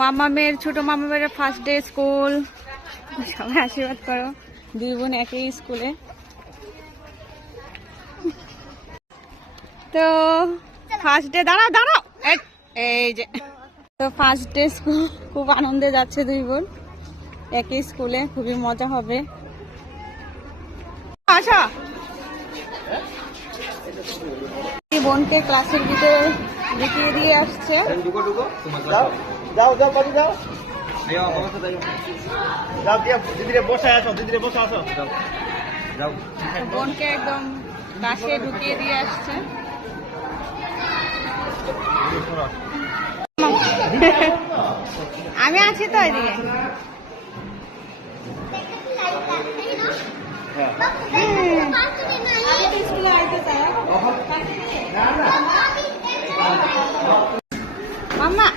মামা মেয়ের ছোট মামা মেয়ের ফার্স্ট ডে স্কুল। সবাই আশীর্বাদ করো। দুই বোন একই স্কুলে। তো ফার্স্ট ডে দাঁড়াও দাঁড়াও এই যে তো ফার্স্ট ডে স্কুল খুব আনন্দে যাচ্ছে দুই বোন একই স্কুলে, খুবই মজা হবে। আচ্ছা বোনকে ক্লাসের ভিতরে ঢুকিয়ে দিয়ে আসছে। যাও যাও বাড়ি যাও, যাও দিয়ে দিদিরে বসে আসো, দিদিরে বসে আসো, যাও যাও। বোনকে একদম ক্লাসে ঢুকিয়ে দিয়ে আসছে। আমি আছি তো এদিকে। মাম্মা